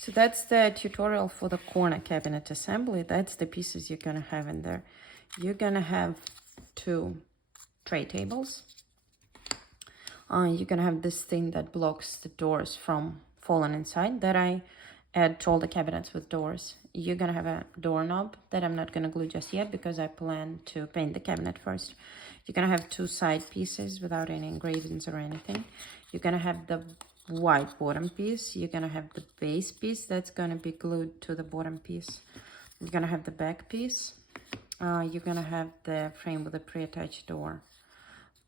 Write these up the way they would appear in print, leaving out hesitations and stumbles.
So that's the tutorial for the corner cabinet assembly. That's the pieces you're gonna have in there. You're gonna have 2 tray tables. You're gonna have this thing that blocks the doors from falling inside that I add to all the cabinets with doors. You're gonna have a doorknob that I'm not gonna glue just yet because I plan to paint the cabinet first. You're gonna have 2 side pieces without any engravings or anything. You're gonna have the white bottom piece. You're gonna have the base piece that's gonna be glued to the bottom piece. You're gonna have the back piece. You're gonna have the frame with a pre-attached door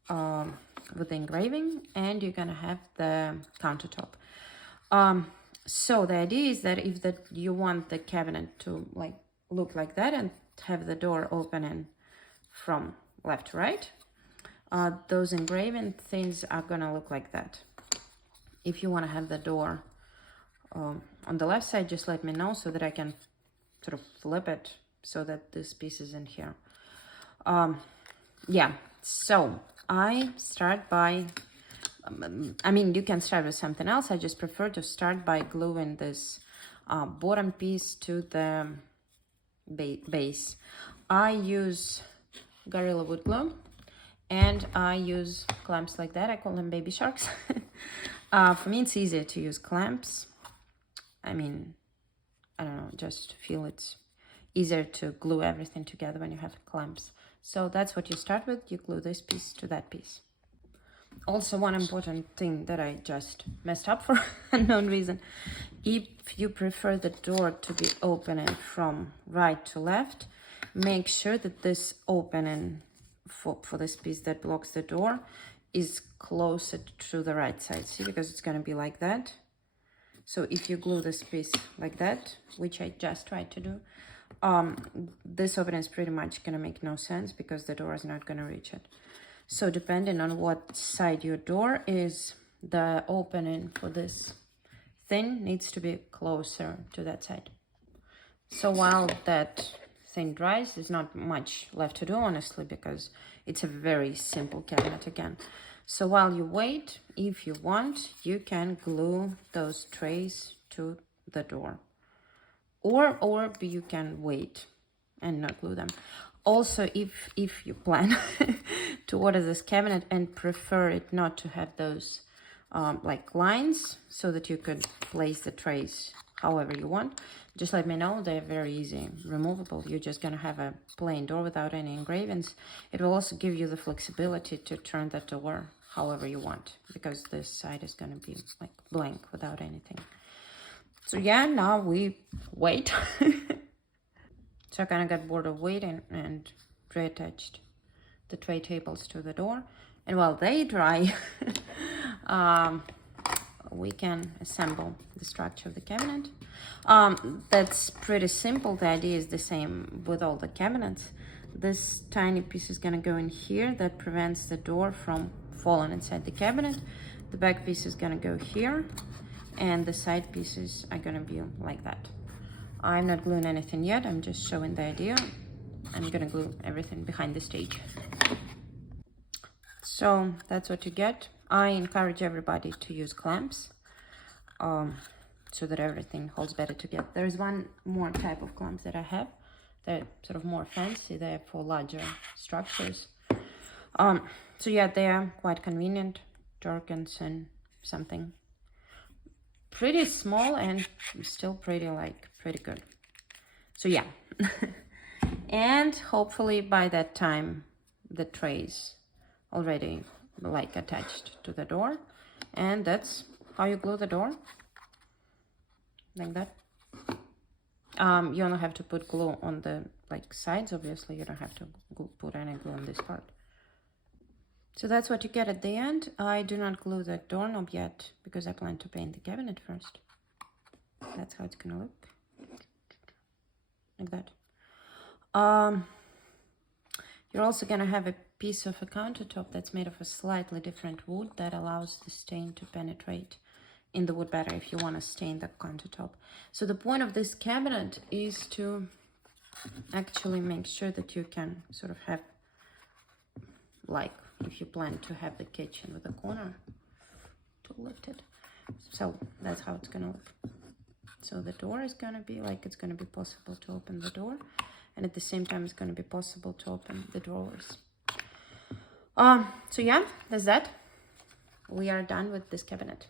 with the engraving, and you're gonna have the countertop. So the idea is that if you want the cabinet to like look like that and have the door opening from left to right, those engraving things are gonna look like that. If you want to have the door on the left side, just let me know so that I can sort of flip it so that this piece is in here. Yeah, so I start by, I mean, you can start with something else. I just prefer to start by gluing this bottom piece to the base. I use Gorilla Wood Glue, and I use clamps like that. I call them baby sharks. For me, it's easier to use clamps. I mean, I don't know, just feel it's easier to glue everything together when you have clamps. So that's what you start with. You glue this piece to that piece. Also, one important thing that I just messed up for unknown reason. If you prefer the door to be opening from right to left, make sure that this opening for this piece that blocks the door is closer to the right side. See, because it's going to be like that. So if you glue this piece like that, which I just tried to do, this opening is pretty much going to make no sense because the door is not going to reach it. So depending on what side your door is, the opening for this thing needs to be closer to that side. So while that thing dries, there's not much left to do, honestly, because it's a very simple cabinet again. So while you wait, if you want, you can glue those trays to the door. Or you can wait and not glue them. Also, if you plan to order this cabinet and prefer it not to have those like lines, so that you could place the trays however you want, just let me know. They're very easy removable. You're just gonna have a plain door without any engravings. It will also give you the flexibility to turn the door however you want, because this side is gonna be like blank without anything. So yeah, now we wait. So I kind of got bored of waiting and reattached the tray tables to the door. And while they dry, we can assemble the structure of the cabinet. That's pretty simple. The idea is the same with all the cabinets. This tiny piece is gonna go in here that prevents the door from falling inside the cabinet. The back piece is gonna go here, and the side pieces are gonna be like that. I'm not gluing anything yet, I'm just showing the idea. I'm gonna glue everything behind the stage. So that's what you get. I encourage everybody to use clamps so that everything holds better together. There's one more type of clamps that I have. They're sort of more fancy, they're for larger structures. So yeah, they are quite convenient. Jorgensen something. Pretty small and still pretty good. So yeah. And hopefully by that time the trays already like attached to the door, and that's how you glue the door, like that. You only have to put glue on the like sides, obviously. You don't have to put any glue on this part. So that's what you get at the end. I do not glue the doorknob yet because I plan to paint the cabinet first. That's how it's gonna look, like that. You're also gonna have a piece of a countertop that's made of a slightly different wood that allows the stain to penetrate in the wood better if you want to stain the countertop. So the point of this cabinet is to actually make sure that you can sort of have, like if you plan to have the kitchen with a corner to lift it. So that's how it's gonna look. So the door is gonna be like, it's gonna be possible to open the door, and at the same time it's gonna be possible to open the drawers. So yeah, that's that. We are done with this cabinet.